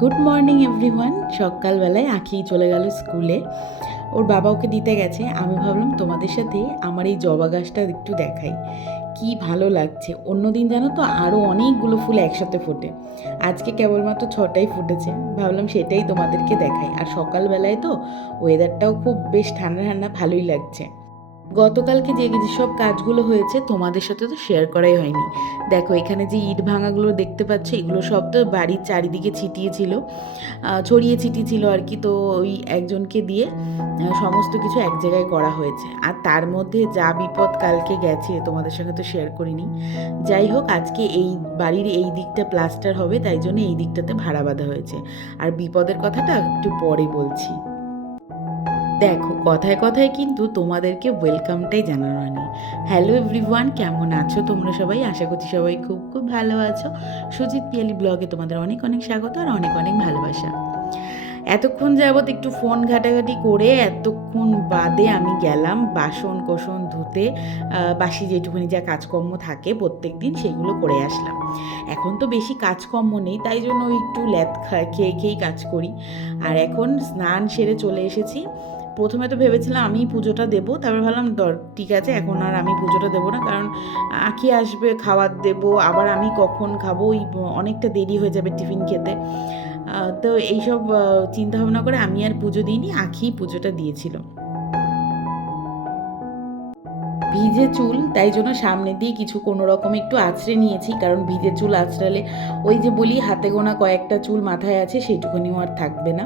Good morning everyone সকালবেলায় আঁকি চলে গেল স্কুলে। ওর বাবা ওকে দিতে গেছে। আমি ভাবলাম তোমাদের সাথে আমার এই জবা গাছটা একটু দেখাই। কি ভালো লাগছে। অন্য দিন জানো তো আরও অনেকগুলো ফুল একসাথে ফোটে। আজকে কেবলমাত্র ছটাই ফুটেছে। ভাবলাম সেটাই তোমাদেরকে দেখাই। আর সকালবেলায় তো ওয়েদারটাও খুব বেশ ঠান্ডা ঠান্ডা ভালোই লাগছে। গতকালকে যে যেসব কাজগুলো হয়েছে, তোমাদের সাথে তো শেয়ার করাই হয়নি। দেখো, এখানে যে ইট ভাঙাগুলো দেখতে পাচ্ছ, এগুলো সব তো বাড়ির চারিদিকে ছিটিয়েছিল ছড়িয়ে ছিটিয়েছিল আর কি, তো ওই একজনকে দিয়ে সমস্ত কিছু এক জায়গায় করা হয়েছে। আর তার মধ্যে যা বিপদ কালকে গেছে, তোমাদের সঙ্গে তো শেয়ার করিনি। যাই হোক, আজকে এই বাড়ির এই দিকটা প্লাস্টার হবে, তাই জন্য এই দিকটাতে ভাড়া বাঁধা হয়েছে। আর বিপদের কথাটা একটু পরে বলছি। দেখো, কথায় কথায় কিন্তু তোমাদেরকে ওয়েলকামটাই জানানো হয়নি। হ্যালো এভরিওয়ান কেমন আছো? তোমরা সবাই? আশা করছি সবাই খুব খুব ভালো আছো। সুজিত পিয়ালি ব্লগে তোমাদের অনেক অনেক স্বাগত আর অনেক অনেক ভালোবাসা। এতক্ষণ যাবৎ একটু ফোন ঘাটাঘাটি করে এতক্ষণ বাদে আমি গেলাম বাসন কোসন ধুতে বাসি যেটুকুনি যা কাজকর্ম থাকে প্রত্যেক দিন সেগুলো করে আসলাম। এখন তো বেশি কাজকর্ম নেই, তাই জন্য একটু ল্যাদ খেয়ে খেয়েই কাজ করি। আর এখন স্নান সেরে চলে এসেছি। প্রথমে তো ভেবেছিলাম আমি পুজোটা দেবো, তারপর ভাবলাম দর ঠিক আছে, এখন আর আমি পুজোটা দেবো না, কারণ আঁকি আসবে, খাবার দেবো, আবার আমি কখন খাব, ওই অনেকটা দেরি হয়ে যাবে টিফিন খেতে। তো এইসব চিন্তাভাবনা করে আমি আর পুজো দিইনি, আঁকি পুজোটা দিয়েছিল। ভিজে চুল, তাই জন্য সামনে দিয়ে কিছু কোনো রকম একটু আঁচড়ে নিয়েছি, কারণ ভিজে চুল আঁচড়ালে ওই যে বলি হাতে গোনা কয়েকটা চুল মাথায় আছে, সেইটুকুনিও আর থাকবে না।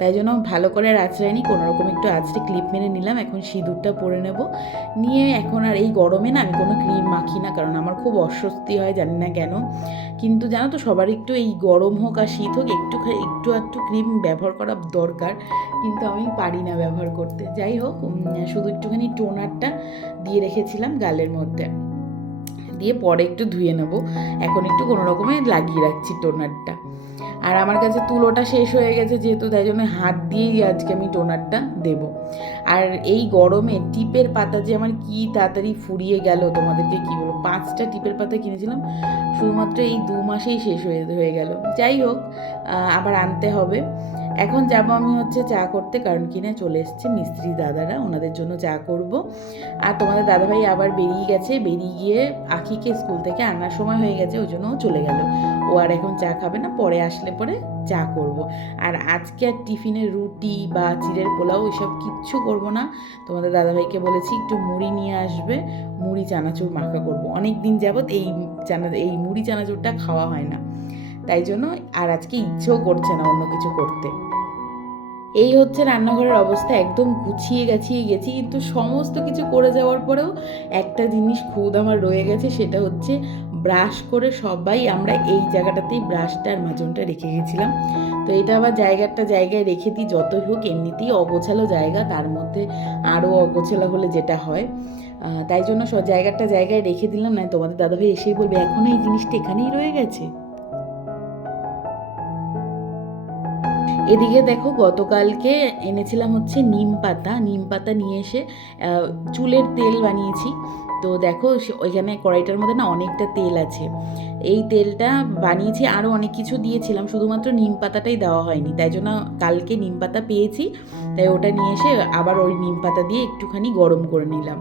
তাই জন্য ভালো করে আর আঁচড়াইনি, কোনো রকম একটু আঁচড়ে ক্লিপ মেরে নিলাম, এখন সিঁদুরটা পরে নেব। নিয়ে এখন আর এই গরমে না আমি কোনো ক্রিম মাখি না, কারণ আমার খুব অস্বস্তি হয়, জানি না কেন। কিন্তু জানো তো, সবার একটু এই গরম হোক আর শীত হোক, একটু একটু একটু ক্রিম ব্যবহার করা দরকার, কিন্তু আমি পারি না ব্যবহার করতে। যাই হোক শুধু একটুখানি টোনারটা দিয়ে রেখেছিলাম গালের মধ্যে। দিয়ে পরে একটু ধুয়ে নেব। এখন একটু কোনো রকমে লাগিয়ে রাখছি টোনারটা। আর আমার কাছে তুলোটা শেষ হয়ে গেছে যেহেতু, তাই জন্য হাত দিয়েই আজকে আমি টোনারটা দেব। আর এই গরমে টিপের পাতা যে আমার কি তাড়াতাড়ি ফুরিয়ে গেল, তোমাদেরকে কি বলব? পাঁচটা টিপের পাতা কিনেছিলাম, শুধুমাত্র এই দু মাসেই শেষ হয়ে হয়ে গেল। যাই হোক আবার আনতে হবে। এখন যাব আমি হচ্ছে চা করতে, কারণ কিনে চলে এসছে মিস্ত্রি দাদারা, ওনাদের জন্য চা করব। আর তোমাদের দাদাভাই আবার বেরিয়ে গেছে, বেরিয়ে গিয়ে আখিকে স্কুল থেকে আনার সময় হয়ে গেছে, ওই জন্য চলে গেল। ও আর এখন চা খাবে না, পরে আসলে পরে চা করব। আর আজকে আর টিফিনে রুটি বা চিড়ের পোলাও এসব কিচ্ছু করব না। তোমাদের দাদাভাইকে বলেছি একটু মুড়ি নিয়ে আসবে, মুড়ি চানাচুর মাখা করব। অনেক দিন যাবত এই চানা, এই মুড়ি চানাচুরটা খাওয়া হয় না। তাই জন্য আর আজকে ইচ্ছেও করছে না অন্য কিছু করতে। এই হচ্ছে রান্নাঘরের অবস্থা, একদম গুছিয়ে গেছিয়ে গেছি, কিন্তু সমস্ত কিছু করে যাওয়ার পরেও একটা জিনিস খুদ আমার রয়ে গেছে, সেটা হচ্ছে ব্রাশ করে সবাই আমরা এই জায়গাটাতেই ব্রাশটা আর মাজনটা রেখে গেছিলাম। তো এটা আবার জায়গাটা জায়গায় রেখে দিই, যতই হোক এমনিতেই অগোছালো জায়গা, তার মধ্যে আরও অগোছালো হলে যেটা হয়। তাই জন্য জায়গাটা জায়গায় রেখে দিলাম না তোমাদের দাদাভাই এসেই বলবে, এখন এই জিনিসটা এখানেই রয়ে গেছে? এদিকে দেখো, গতকালকে এনেছিলাম হচ্ছে নিম পাতা। নিম পাতা নিয়ে এসে চুলের তেল বানিয়েছি। তো দেখো ওইখানে কড়াইটার মধ্যে না অনেকটা তেল আছে। এই তেলটা বানিয়েছি, আরও অনেক কিছু দিয়েছিলাম, শুধুমাত্র নিম পাতাটাই দেওয়া হয়নি। তাই জন্য কালকে নিম পাতা পেয়েছি, তাই ওটা নিয়ে এসে আবার ওই নিম পাতা দিয়ে একটুখানি গরম করে নিলাম।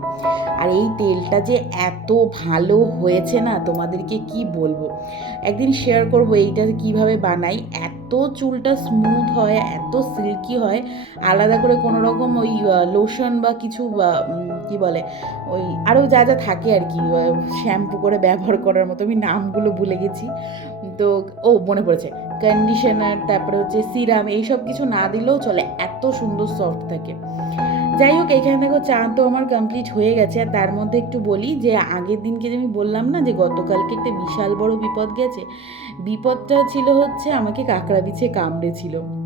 আর এই তেলটা যে এত ভালো হয়েছে না, তোমাদেরকে কি বলব? একদিন শেয়ার করব এইটা কীভাবে বানাই। এত চুলটা স্মুথ হয়, এত সিল্কি হয়, আলাদা করে কোনো রকম ওই লোশন বা কিছু কি বলে, ওই আরও যা যা থাকে আর কি শ্যাম্পু করে ব্যবহার করার মতো। আমি নামগুলো ভুলে গেছি। তো, ও মনে পড়েছে। কন্ডিশনার তারপরে হচ্ছে সিরাম এইসব কিছু না দিলেও চলে, এত সুন্দর সফট থাকে। যাই হোক, এখানে দেখো চা তো আমার কমপ্লিট হয়ে গেছে। আর তার মধ্যে একটু বলি যে, আগের দিনকে যে আমি বললাম না যে, গতকালকে একটা বিশাল বড় বিপদ গেছে? বিপদটা ছিল হচ্ছে আমাকে কাঁকড়া বিছে কামড়েছিল।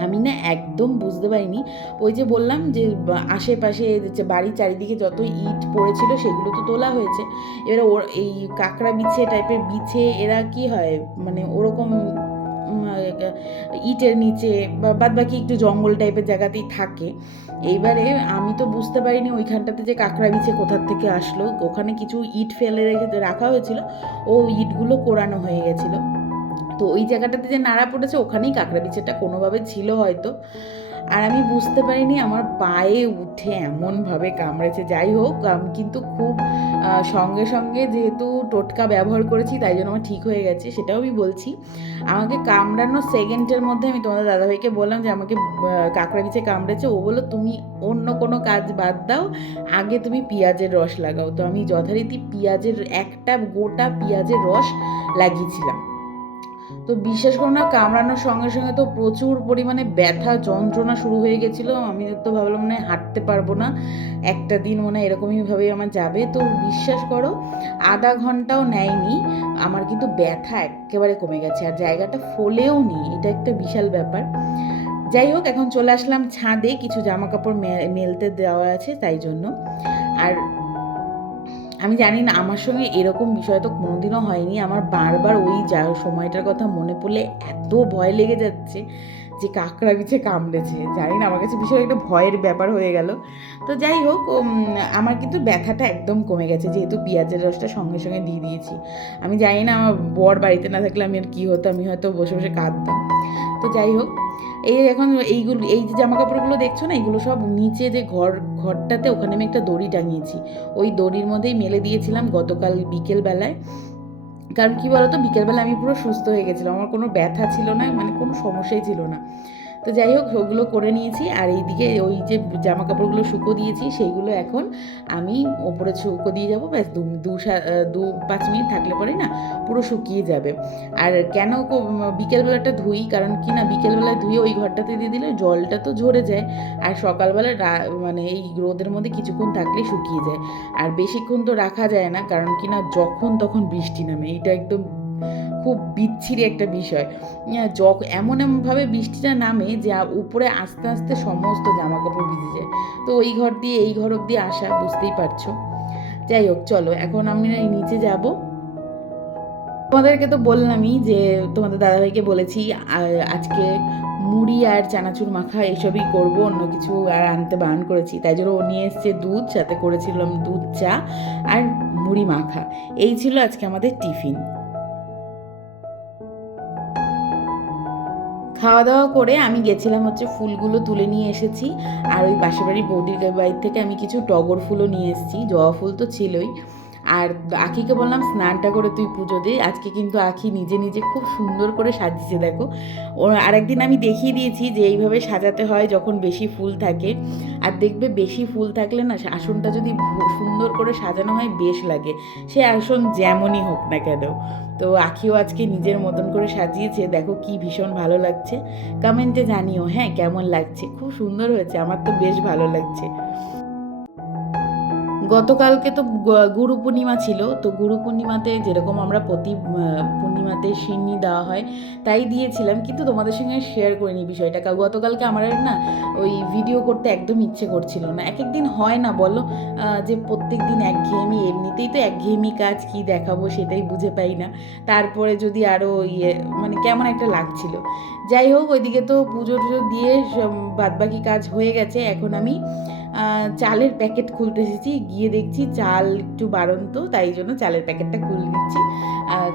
আমি না একদম বুঝতে পারিনি। ওই যে বললাম যে আশেপাশে যে বাড়ির চারিদিকে যত ইট পড়েছিল সেগুলো তো তোলা হয়েছে। এবারে ওর, এই কাঁকড়া বিছে টাইপের বিছে, এরা কি হয়? মানে ওরকম ইটের নিচে বা বাদ বাকি একটু জঙ্গল টাইপের জায়গাতেই থাকে। এইবারে আমি তো বুঝতে পারিনি ওইখানটাতে যে কাঁকড়া বিছে কোথার থেকে আসলো। ওখানে কিছু ইট ফেলে রেখে রাখা হয়েছিল। ও ইটগুলো কোরানো হয়ে গেছিল। তো ওই জায়গাটাতে যে নাড়া পড়েছে, ওখানেই কাঁকড়া বিছেটা কোনোভাবে ছিল হয়তো। আর আমি বুঝতে পারিনি, আমার পায়ে উঠে এমনভাবে কামড়েছে। যাই হোক, আমি, কিন্তু খুব সঙ্গে সঙ্গে যেহেতু টোটকা ব্যবহার করেছি, তাই জন্য আমার ঠিক হয়ে গেছে, সেটাও আমি বলছি। আমাকে কামড়ানো সেকেন্ডের মধ্যে আমি তোমাদের দাদাভাইকে বললাম যে, আমাকে কাঁকড়া বিছে কামড়েছে। ও বলল, তুমি অন্য কোনো কাজ বাদ দাও, আগে তুমি পেঁয়াজের রস লাগাও। তো আমি যথারীতি পেঁয়াজের, একটা গোটা পেঁয়াজের রস লাগিয়েছিলাম। তো বিশ্বাস করো না, কামড়ানোর সঙ্গে সঙ্গে তো প্রচুর পরিমাণে ব্যথা, যন্ত্রণা শুরু হয়ে গেছিল। আমি তো ভাবলাম মনে হাঁটতে পারব না। একটা দিন মনে হয় এরকমইভাবেই আমার যাবে। তো বিশ্বাস করো, আধা ঘন্টাও নেয়নি। আমার কিন্তু ব্যথা একেবারে কমে গেছে আর জায়গাটা ফোলেও নি। এটা একটা বিশাল ব্যাপার। যাই হোক, এখন চলে আসলাম ছাদে। কিছু জামা কাপড় মেলতে দেওয়া আছে তাই জন্য। আর আমি জানি না, আমার সঙ্গে এরকম বিষয় তো কোনোদিনও হয়নি। আমার বারবার ওই যা, সময়টার কথা মনে পড়লে এত ভয় লেগে যাচ্ছে। যে কাঁকড়া বিছে কামড়েছে, জানি না, আমার কাছে বিষয় একটা ভয়ের ব্যাপার হয়ে গেল। তো যাই হোক আমার কিন্তু ব্যথাটা একদম কমে গেছে, যেহেতু পেঁয়াজের রসটা সঙ্গে সঙ্গে দিয়ে দিয়েছি। আমি জানি না, আমার বর বাড়িতে না থাকলে আমি আর কী হতো আমি হয়তো বসে বসে কাঁদতাম। তো যাই হোক, এই এখন এইগুলো, এই যে জামা কাপড়গুলো দেখছ না এইগুলো সব নিচে যে ঘর, ঘরটাতে ওখানে আমি একটা দড়ি টাঙিয়েছি। ওই দড়ির মধ্যেই মেলে দিয়েছিলাম গতকাল বিকেলবেলায়। কারণ কি বলতো বিকেলবেলা আমি পুরো সুস্থ হয়ে গেছিলাম, আমার কোনো ব্যথা ছিল না মানে সমস্যাই ছিল না। তো যাই হোক, ওগুলো করে নিয়েছি। আর এইদিকে ওই যে জামা কাপড়গুলো শুকো দিয়েছি, সেইগুলো এখন আমি ওপরে শুকো দিয়ে যাব। ব্যাস, দু দু দু, পাঁচ মিনিট থাকলে পরে না পুরো শুকিয়ে যাবে। আর কেন বিকেলবেলাটা ধুই? কারণ কি না, বিকেলবেলায় ধুয়ে ওই ঘরটাতে দিয়ে দিলে জলটা তো ঝরে যায়। আর সকালবেলা মানে এই রোদের মধ্যে কিছুক্ষণ থাকলে শুকিয়ে যায়। আর বেশিক্ষণ তো রাখা যায় না, কারণ কি না, যখন তখন বৃষ্টি নামে। এটা একদম খুব বিচ্ছিরি একটা বিষয়। যখ এমন এমনভাবে বৃষ্টিটা নামে যে উপরে আস্তে আস্তে সমস্ত জামা কাপড় ভিজে যায়। তো ওই ঘর দিয়ে, এই ঘর অব্দি আসা, বুঝতেই পারছ। যাই হোক, চলো, এখন আমি নিচে যাব। তোমাদেরকে তো বললামই যে, তোমাদের দাদাভাইকে বলেছি আজকে মুড়ি আর চানাচুর মাখা এসবই করব, অন্য কিছু আর আনতে বারণ করেছি। তাই জন্য ও নিয়ে এসছে দুধ, সাথে করেছিলাম দুধ চা আর মুড়ি মাখা। এই ছিল আজকে আমাদের টিফিন। খাওয়া দাওয়া করে আমি গেছিলাম হচ্ছে ফুলগুলো তুলে নিয়ে এসেছি। আর ওই পাশের বাড়ির বৌদির বাড়ির থেকে আমি কিছু টগর ফুলও নিয়ে এসেছি। জবা ফুল তো ছিলই। আর আখিকে বললাম, স্নানটা করে তুই পুজো দে। আজকে কিন্তু আখি নিজে নিজে খুব সুন্দর করে সাজিয়েছে, দেখো। ও আরেকদিন আমি দেখিয়ে দিয়েছি যে এইভাবে সাজাতে হয় যখন বেশি ফুল থাকে। আর দেখবে বেশি ফুল থাকলে না আসনটা যদি সুন্দর করে সাজানো হয়, বেশ লাগে। সে আসন যেমনই হোক না কেন। তো আখিও আজকে নিজের মতন করে সাজিয়েছে। দেখো কি ভীষণ ভালো লাগছে। কমেন্টে জানিও হ্যাঁ কেমন লাগছে? খুব সুন্দর হয়েছে, আমার তো বেশ ভালো লাগছে। গতকালকে তো গুরু পূর্ণিমা ছিল, তো গুরু পূর্ণিমাতে যেরকম আমরা প্রতি পূর্ণিমাতে সিন্নি দেওয়া হয়, তাই দিয়েছিলাম, কিন্তু তোমাদের সঙ্গে শেয়ার করিনি বিষয়টা। কারণ গতকালকে আমার না, ওই ভিডিও করতে একদম ইচ্ছে করছিল না। এক একদিন হয় না, বলো যে প্রত্যেক দিন একঘেয়েমি, এমনিতেই তো একঘেয়েমি কাজ, কি দেখাবো সেটাই বুঝে পাই না। তারপরে যদি আরও ইয়ে মানে কেমন একটা লাগছিল। যাই হোক, ওইদিকে তো পুজো টুজো দিয়ে বাদবাকি কাজ হয়ে গেছে, এখন আমি চালের প্যাকেট খুলতে এসেছি। গিয়ে দেখছি চাল একটু বাড়ন্ত, তাই জন্য চালের প্যাকেটটা খুলে নিচ্ছি।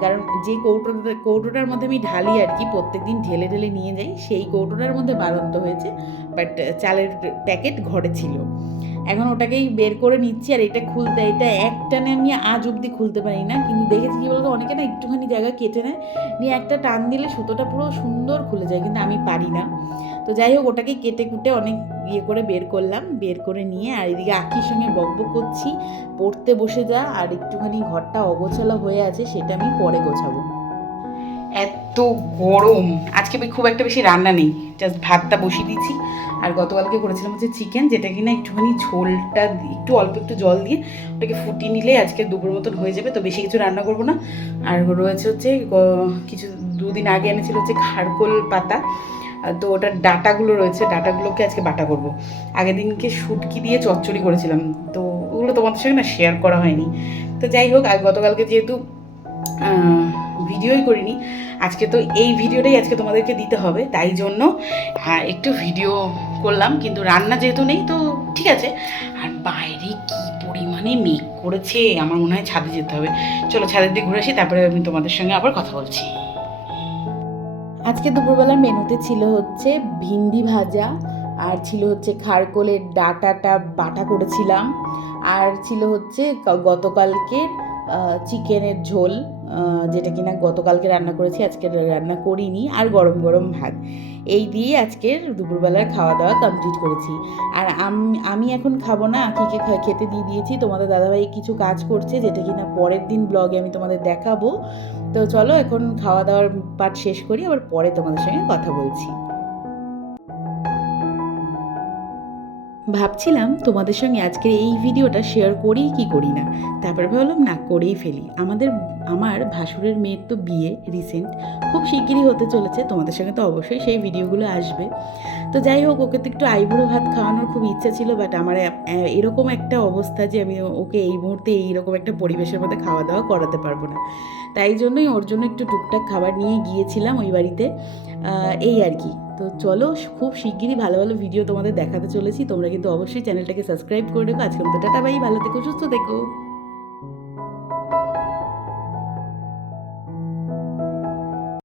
কারণ যে কৌটোটা, কৌটোটার মধ্যে আমি ঢালি আর কি, প্রত্যেকদিন ঢেলে ঢেলে নিয়ে যাই, সেই কৌটোটার মধ্যে বাড়ন্ত হয়েছে, বাট চালের প্যাকেট ঘরে ছিল। এখন ওটাকেই বের করে নিচ্ছি, আর এটা খুলতে, এটা একটানে আমি আজ অবধি খুলতে পারি না। কিন্তু দেখেছি কি বলতো, অনেকে না একটুখানি জায়গা কেটে নেয়, নিয়ে একটা টান দিলে সুতোটা পুরো সুন্দর খুলে যায়, কিন্তু আমি পারি না। তো যাই হোক, ওটাকে কেটে কুটে অনেক ইয়ে করে বের করলাম। বের করে নিয়ে আর এদিকে আখির সঙ্গে বকবক করছি। পড়তে বসে যা, আর একটুখানি ঘরটা অগোছালো হয়ে আছে, সেটা আমি পরে গোছাবো। এত গরম! আজকে আমি খুব একটা বেশি রান্না নেই। জাস্ট ভাতটা বসিয়ে দিচ্ছি আর গতকালকে করেছিলাম হচ্ছে চিকেন যেটা কিনা একটুখানি ঝোলটা একটু অল্প একটু জল দিয়ে ওটাকে ফুটিয়ে নিলে আজকে দুপুর মতন হয়ে যাবে, তো বেশি কিছু রান্না করব না। আর রয়েছে হচ্ছে কিছু দুদিন আগে এনেছিল হচ্ছে খারকোল পাতা। তো ওটার ডাটাগুলো রয়েছে, ডাটাগুলোকে আজকে বাটা করব। আগের দিনকে শুটকি দিয়ে চচ্চড়ি করেছিলাম, তো ওগুলো তোমাদের সঙ্গে না শেয়ার করা হয়নি। তো যাই হোক আর গতকালকে যেহেতু ভিডিওই করিনি, আজকে তো এই ভিডিওটাই আজকে তোমাদেরকে দিতে হবে, তাই জন্য একটু ভিডিও করলাম, কিন্তু রান্না যেহেতু নেই, তো ঠিক আছে। আর বাইরে কি পরিমাণে মেঘ করেছে, আমার মনে হয় ছাদে যেতে হবে। চলো ছাদের দিকে ঘুরে আসি, তারপরে আমি তোমাদের সঙ্গে আবার কথা বলছি। আজকে দুপুরবেলার মেনুতে ছিল হচ্ছে ভিন্ডি ভাজা, আর ছিল হচ্ছে খারকোলের ডাটাটা বাটা করেছিলাম, আর ছিল হচ্ছে গতকালকে গতকালকের চিকেনের ঝোল যেটা কিনা গতকালকে রান্না করেছি, আজকে রান্না করিনি, আর গরম গরম ভাত। এই দিয়ে আজকের দুপুরবেলার খাওয়া দাওয়া কমপ্লিট করেছি। আর আমি আমি এখন খাব না আকিকে খেতে দিয়ে দিয়েছি। তোমাদের দাদাভাই কিছু কাজ করছে, যেটা কিনা পরের দিন ব্লগে আমি তোমাদের দেখাবো। তো চলো এখন খাওয়া দাওয়ার পার্ট শেষ করি, আবার পরে তোমাদের সঙ্গে কথা বলছি। ভাবছিলাম তোমাদের সঙ্গে আজকের এই ভিডিওটা শেয়ার করি কি করি না। তারপরে ভাবলাম, না, করেই ফেলি। আমাদের, আমার ভাসুরের মেয়ের তো বিয়ে রিসেন্ট খুব শিগগিরই হতে চলেছে, তোমাদের সঙ্গে তো অবশ্যই সেই ভিডিওগুলো আসবে। তো যাই হোক, ওকে তো একটু আইবুড়ো ভাত খাওয়ানোর খুব ইচ্ছা ছিল বাট আমার এরকম একটা অবস্থা যে আমি ওকে এই মুহূর্তে এইরকম একটা পরিবেশের মধ্যে খাওয়া দাওয়া করাতে পারব না। তাই জন্যই ওর জন্য একটু টুকটাক খাবার নিয়ে গিয়েছিলাম ওই বাড়িতে। এই আর কি। তো চলো খুব শিগগিরই ভালো ভালো ভিডিও তোমাদের দেখাতে চলেছি। তোমরা কিন্তু অবশ্যই চ্যানেলটাকে সাবস্ক্রাইব করে রেখো। আজকের মতো টাটা বাই ভালো থেকো, সুস্থ থেকো।